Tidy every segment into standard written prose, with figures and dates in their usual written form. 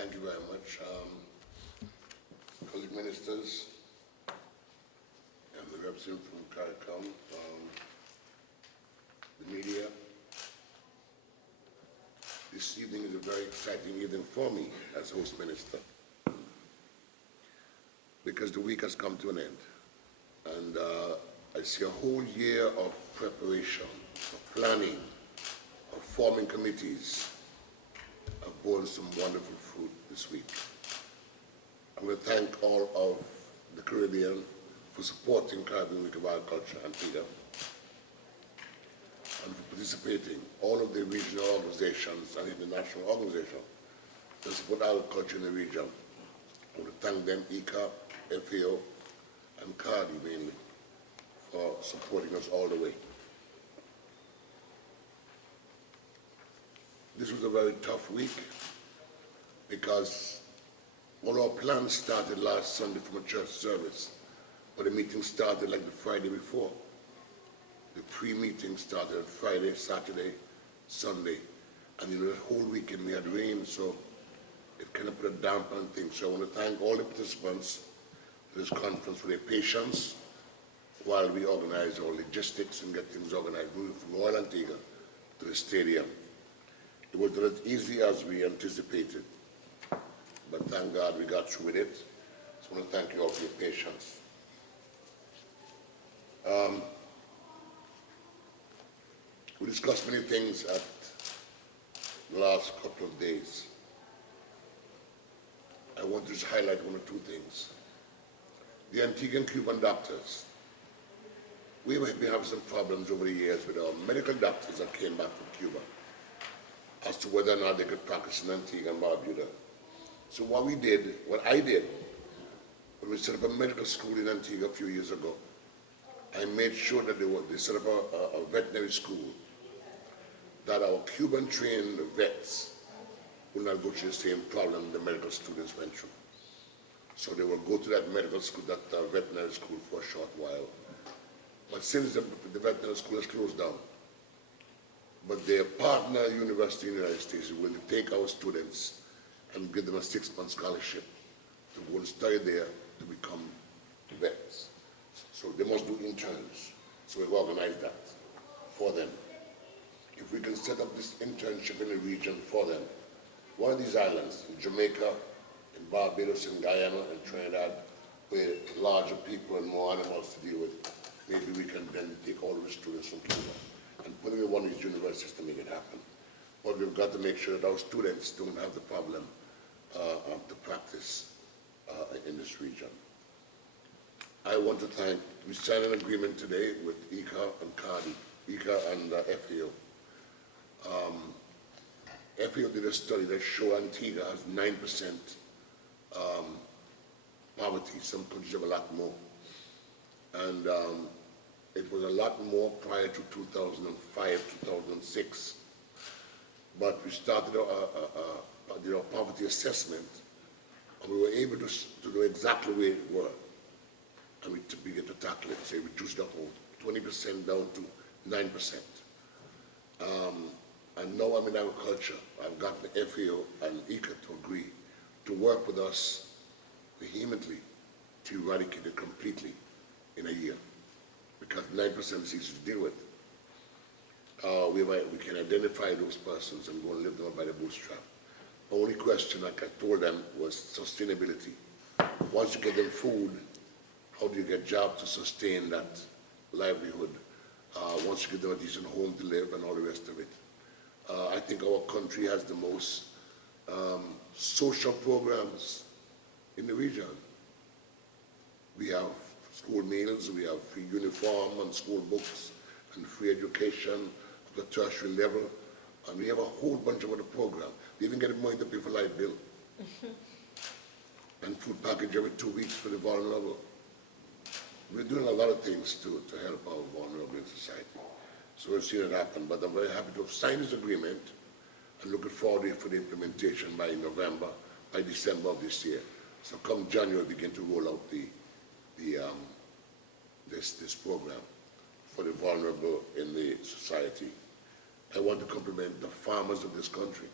Thank you very much. Colleague ministers and the representative from CARICOM, the media. This evening is a very exciting evening for me as host minister because the week has come to an end. And I see a whole year of preparation, of planning, of forming committees, have borne some wonderful fruit this week. I want to thank all of the Caribbean for supporting Caribbean Week of Agriculture, Antigua, and for participating, all of the regional organizations and international organizations that support agriculture in the region. I want to thank them, ICA, FAO, and CARDI mainly, for supporting us all the way. This was a very tough week because all our plans started last Sunday from a church service, but the meeting started like the Friday before. The pre-meeting started Friday, Saturday, Sunday, and the whole weekend we had rain, so it kind of put a damper on things. So I want to thank all the participants in this conference for their patience while we organize our logistics and get things organized, moving from Royal Antigua to the stadium. It was not as easy as we anticipated, but thank God we got through with it. So I want to thank you all for your patience. We discussed many things at the last couple of days. I want to just highlight one or two things. The Antiguan Cuban doctors. We have been having some problems over the years with our medical doctors that came back from Cuba as to whether or not they could practice in Antigua and Barbuda. So what I did, when we set up a medical school in Antigua a few years ago, I made sure that they set up a veterinary school, that our Cuban-trained vets will not go through the same problem the medical students went through. So they will go to that medical school, that veterinary school for a short while. But since the veterinary school has closed down, but their partner university in the United States is willing to take our students and give them a 6-month scholarship to go and study there to become vets. So they must do interns. So we've organized that for them. If we can set up this internship in the region for them, one of these islands, in Jamaica, in Barbados, in Guyana, and Trinidad, where larger people and more animals to deal with, maybe we can then take all the students from Cuba and put them in one of these universities to make it happen. But we've got to make sure that our students don't have the problem of the practice in this region. I want to thank, we signed an agreement today with ICA and CARDI, ICA and FAO. FAO did a study that showed Antigua has 9% poverty. Some countries have a lot more. And it was a lot more prior to 2005, 2006. But we started our poverty assessment, and we were able to do exactly where it were. And we began to tackle it, say reduce the whole 20% down to 9%. And now I'm in agriculture. I've got the FAO and ICA to agree to work with us vehemently to eradicate it completely in a year, because 9% is easy to deal with. We can identify those persons and go and lift them up by the bootstrap. The only question, like I told them, was sustainability. Once you get them food, how do you get jobs to sustain that livelihood? Once you give them a decent home to live and all the rest of it. I think our country has the most social programs in the region. We have school meals, we have free uniform and school books and free education at the tertiary level, and we have a whole bunch of other programs. We even get money to pay for light bill. And food package every 2 weeks for the vulnerable. We're doing a lot of things to help our vulnerable in society. So we've seen it happen, but I'm very happy to have signed this agreement and looking forward for the implementation by November, by December of this year. So come January, begin to roll out this program for the vulnerable in the society. I want to compliment the farmers of this country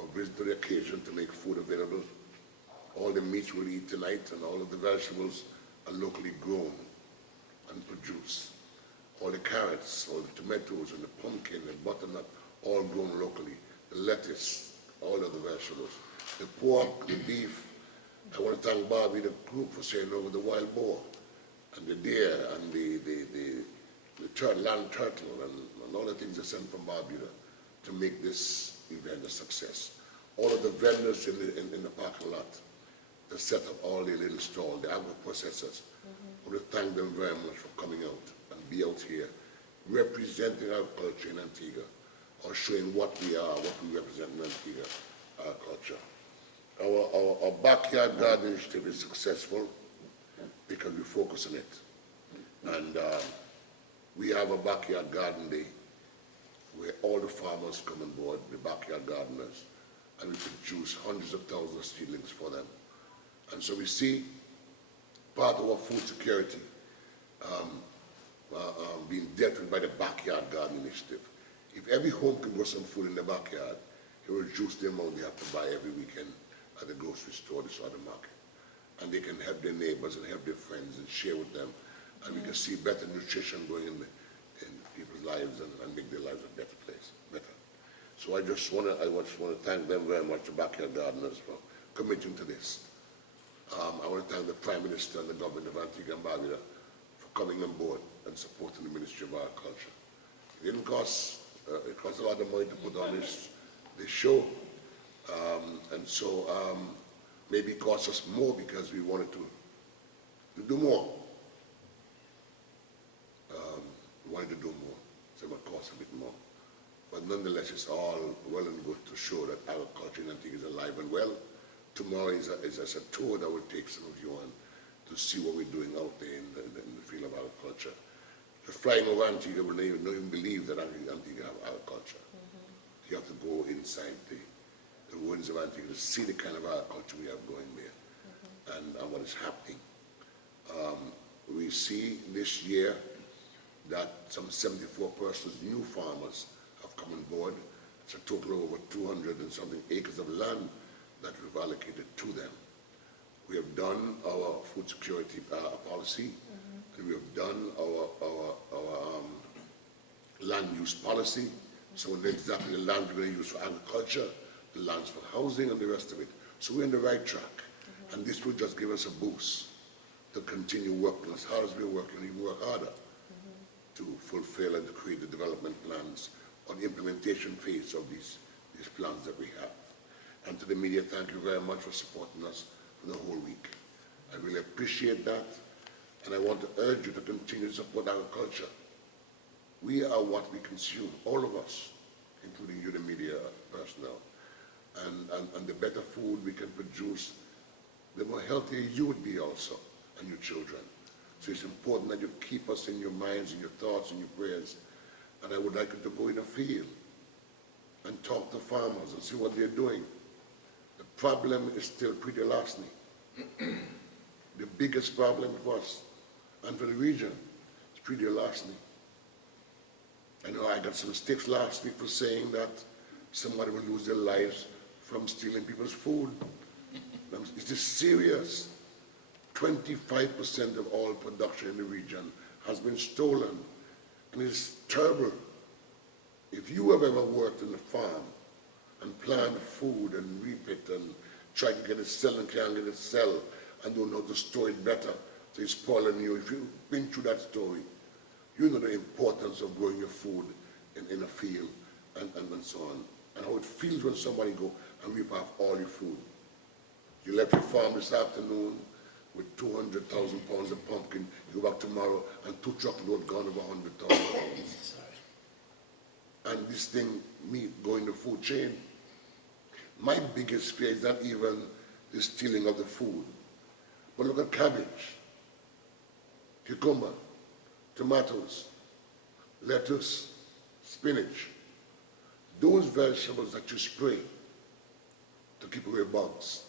or risen to the occasion to make food available. All the meats we'll eat tonight and all of the vegetables are locally grown and produced. All the carrots, all the tomatoes and the pumpkin and butternut, all grown locally. The lettuce, all of the vegetables. The pork, the beef. I want to thank Bobby, the group, for saying over the wild boar and the deer and the land turtle and all the things they sent from Barbuda to make this event a success. All of the vendors in the parking lot that set up all the little stalls, the agro-processors. I want to thank them very much for coming out and be out here representing our culture in Antigua, or showing what we are, what we represent in Antigua, our culture. Our backyard garden initiative is successful because we focus on it. And we have a backyard garden day where all the farmers come on board, the backyard gardeners, and we produce hundreds of thousands of seedlings for them. And so we see part of our food security being dealt with by the backyard garden initiative. If every home can grow some food in the backyard, it will reduce the amount they have to buy every weekend at the grocery store, or the market. And they can help their neighbors and help their friends and share with them. And we can see better nutrition going in people's lives and make their lives a better place, better. So I just want to thank them very much, the backyard gardeners, for committing to this. I want to thank the Prime Minister and the government of Antigua and Barbuda for coming on board and supporting the Ministry of Agriculture. It didn't cost, it cost a lot of money to put on this show. And so maybe it cost us more because we wanted to do more. We wanted to do more, so it might cost a bit more. But nonetheless, it's all well and good to show that agriculture in Antigua is alive and well. Tomorrow is a tour that will take some of you on to see what we're doing out there in the field of agriculture. Just flying over Antigua will not even believe that Antigua have agriculture. You have to go inside the ruins of Antigua to see the kind of agriculture we have going there and what is happening. We see this year that some 74 persons, new farmers, have come on board. It's a total of over 200 and something acres of land that we've allocated to them. We have done our food security policy, and we have done our land use policy. So we know exactly the land we're going to use for agriculture, the lands for housing, and the rest of it. So we're on the right track. And this will just give us a boost to continue working as hard as we're working, even work harder to fulfill and to create the development plans on the implementation phase of these plans that we have. And to the media, thank you very much for supporting us for the whole week. I really appreciate that, and I want to urge you to continue to support agriculture. We are what we consume, all of us, including you, the media personnel. And the better food we can produce, the more healthier you would be also, and your children. So it's important that you keep us in your minds, in your thoughts, in your prayers. And I would like you to go in the field and talk to farmers and see what they're doing. The problem is still pretty larceny. The biggest problem for us and for the region is pretty larceny. I know I got some sticks last week for saying that somebody will lose their lives from stealing people's food. It is serious. 25% of all production in the region has been stolen, and it's terrible. If you have ever worked in a farm and plant food and reap it and try to get it sell and can't get it sell and don't know how to store it better, so it's spoiling you. If you've been through that story, you know the importance of growing your food in a field and so on, and how it feels when somebody go and reap off all your food. You left your farm this afternoon with 200,000 pounds of pumpkin, you go back tomorrow and 2 truckloads gone over 100,000 pounds. And this thing, meat, going the food chain. My biggest fear is not even the stealing of the food. But look at cabbage, cucumber, tomatoes, lettuce, spinach. Those vegetables that you spray to keep away bugs,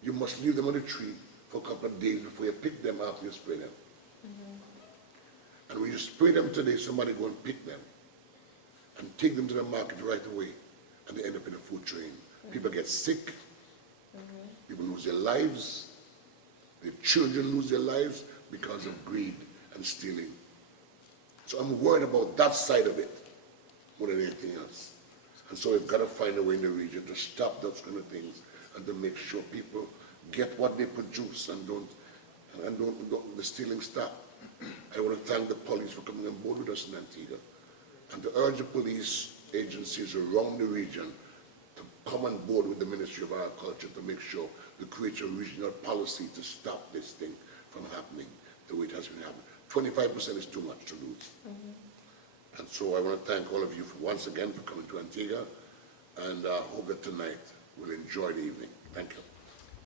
you must leave them on the tree for a couple of days before you pick them after you spray them. And when you spray them today, somebody go and pick them and take them to the market right away and they end up in a food train. People get sick, people lose their lives, their children lose their lives because of greed and stealing. So I'm worried about that side of it more than anything else. And so we've got to find a way in the region to stop those kind of things and to make sure people get what they produce and don't the stealing stop. I want to thank the police for coming on board with us in Antigua and to urge the police agencies around the region to come on board with the Ministry of Agriculture to make sure we create a regional policy to stop this thing from happening the way it has been happening. 25% is too much to lose. And so I want to thank all of you once again for coming to Antigua, and I hope that tonight we'll enjoy the evening. Thank you.